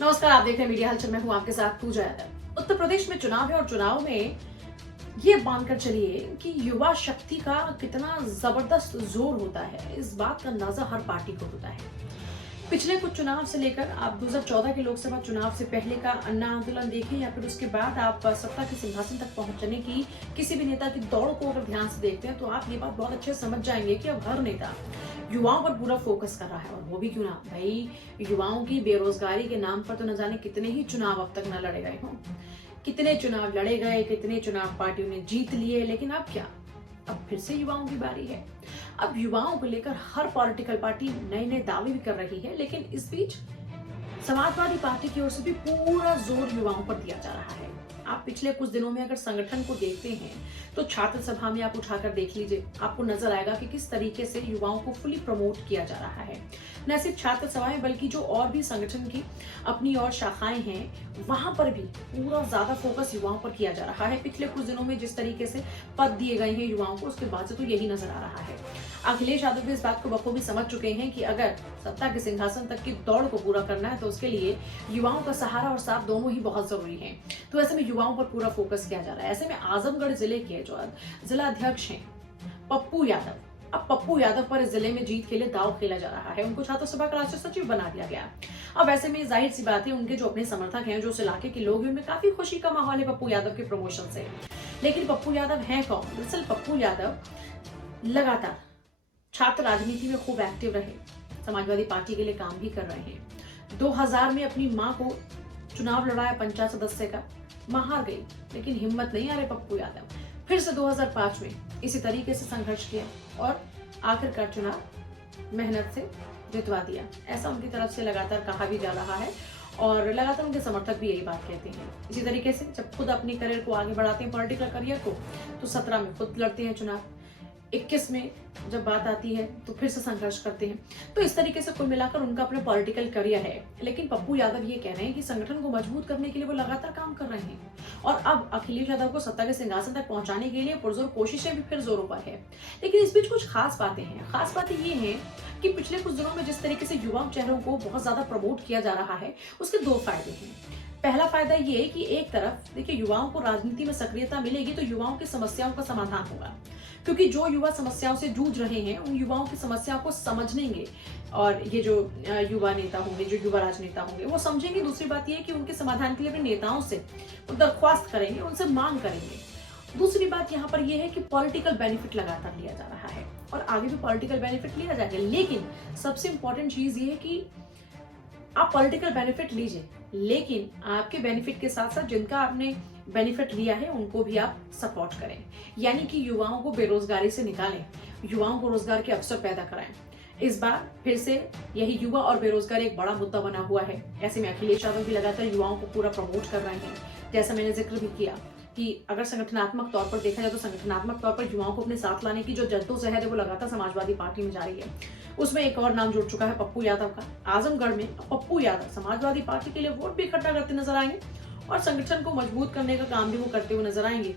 नमस्कार, आप देख रहे हैं मीडिया हलचल में हूं आपके साथ पूजा यादव। उत्तर प्रदेश में चुनाव है और चुनाव में ये मानकर चलिए कि युवा शक्ति का कितना जबरदस्त जोर होता है, इस बात का अंदाजा हर पार्टी को होता है। पिछले कुछ चुनाव से लेकर आप 2014 के लोकसभा चुनाव से पहले का अन्ना आंदोलन देखें या फिर उसके बाद आप सत्ता के सिंहासन तक पहुंचने की किसी भी नेता की दौड़ को अगर ध्यान से देखते हैं तो आप ये बात बहुत अच्छे से समझ जाएंगे कि अब हर नेता युवाओं पर पूरा फोकस कर रहा है। और वो भी क्यों ना भाई, युवाओं की बेरोजगारी के नाम पर तो न जाने कितने ही चुनाव अब तक न लड़े गए हों, कितने चुनाव लड़े गए, कितने चुनाव पार्टियों ने जीत लिए, लेकिन अब क्या, अब फिर से युवाओं की बारी है। अब युवाओं को लेकर हर पॉलिटिकल पार्टी नए नए दावे भी कर रही है, लेकिन इस बीच समाजवादी पार्टी की ओर से भी पूरा जोर युवाओं पर दिया जा रहा है। आप पिछले कुछ दिनों में अगर संगठन को देखते हैं तो छात्र सभा में आप उठाकर देख लीजिए, आपको नजर आएगा कि किस तरीके से युवाओं को फुली प्रमोट किया जा रहा है। न सिर्फ छात्र सभाएं बल्कि जो और भी संगठन की अपनी और शाखाएं हैं वहां पर भी पूरा ज्यादा फोकस युवाओं पर किया जा रहा है। पिछले कुछ दिनों में जिस तरीके से पद दिए गए हैं युवाओं को, उसके बाद से तो यही नजर आ रहा है। अखिलेश यादव भी इस बात को बखूबी समझ चुके हैं कि अगर सत्ता के सिंहासन तक की दौड़ को पूरा करना है तो उसके लिए युवाओं का सहारा और साथ दोनों ही बहुत जरूरी है। तो ऐसे में युवाओं पर पूरा फोकस किया जा रहा है। ऐसे में आजमगढ़ जिले के जो जिला अध्यक्ष हैं पप्पू यादव, अब पप्पू यादव पर इस जिले में जीत के लिए दांव खेला जा रहा है। उनको छात्र सभा का राष्ट्रीय सचिव बना दिया गया। अब ऐसे में जाहिर सी बात है, उनके जो अपने समर्थक हैं, जो उस इलाके के लोग हैं, उनमें काफी खुशी का माहौल है पप्पू यादव के प्रमोशन से। लेकिन पप्पू यादव हैं कौन? दरअसल पप्पू यादव लगातार छात्र राजनीति में खूब एक्टिव रहे, समाजवादी पार्टी के लिए काम भी कर रहे हैं। 2000 में अपनी मां को चुनाव लड़ाया पंचायत सदस्य का, मां हार गई, लेकिन हिम्मत नहीं हारे पप्पू यादव। फिर से 2005 में इसी तरीके से संघर्ष किया और आखिरकार चुनाव मेहनत से जितवा दिया। ऐसा उनकी तरफ से लगातार कहा भी जा रहा है और लगातार उनके समर्थक भी यही बात कहते हैं। इसी तरीके से जब खुद अपनी करियर को आगे बढ़ाते हैं, पॉलिटिकल करियर को, तो 17 में खुद लड़ते हैं चुनाव, 21 में जब बात आती है तो फिर से संघर्ष करते हैं। तो इस तरीके से कुल मिलाकर उनका अपना पॉलिटिकल करियर है। लेकिन पप्पू यादव ये कह रहे हैं कि संगठन को मजबूत करने के लिए वो लगातार काम कर रहे हैं और अब अखिलेश यादव को सत्ता के सिंहासन तक पहुंचाने के लिए पुरजोर कोशिशें भी फिर जोरों पर है। लेकिन इस बीच कुछ खास बातें हैं। खास बातें ये हैं कि पिछले कुछ दिनों में जिस तरीके से युवा चेहरों को बहुत ज्यादा प्रमोट किया जा रहा है, उसके दो फायदे हैं। पहला फायदा ये है कि एक तरफ देखिए, युवाओं को राजनीति में सक्रियता मिलेगी तो युवाओं की समस्याओं का समाधान होगा, क्योंकि जो युवा समस्याओं से जूझ रहे हैं उन युवाओं की समस्याओं को समझेंगे और ये जो युवा नेता होंगे, जो युवा राजनेता होंगे, वो समझेंगे। दूसरी बात ये है कि उनके समाधान के लिए अपने नेताओं से दरख्वास्त करेंगे, उनसे मांग करेंगे। दूसरी बात यहाँ पर यह है कि पॉलिटिकल बेनिफिट लगातार लिया जा रहा है और आगे भी पॉलिटिकल बेनिफिट लिया जाएगा। लेकिन सबसे इंपॉर्टेंट चीज ये है कि आप पॉलिटिकल बेनिफिट लीजिए, लेकिन आपके बेनिफिट के साथ साथ जिनका आपने बेनिफिट लिया है उनको भी आप सपोर्ट करें। यानी कि युवाओं को बेरोजगारी से निकालें, युवाओं को रोजगार के अवसर पैदा कराएं। इस बार फिर से यही युवा और बेरोजगारी एक बड़ा मुद्दा बना हुआ है। ऐसे में अखिलेश यादव भी लगातार युवाओं को पूरा प्रमोट कर रहे हैं। जैसा मैंने जिक्र भी किया कि अगर संगठनात्मक तौर पर देखा जाए तो संगठनात्मक तौर पर युवाओं को अपने साथ लाने की जो जद्दोजहद है वो लगातार समाजवादी पार्टी में जारी है। उसमें एक और नाम जुड़ चुका है पप्पू यादव का। आजमगढ़ में पप्पू यादव समाजवादी पार्टी के लिए वोट भी इकट्ठा करते नजर आएंगे और संगठन को मजबूत करने का काम भी वो करते हुए नजर आएंगे।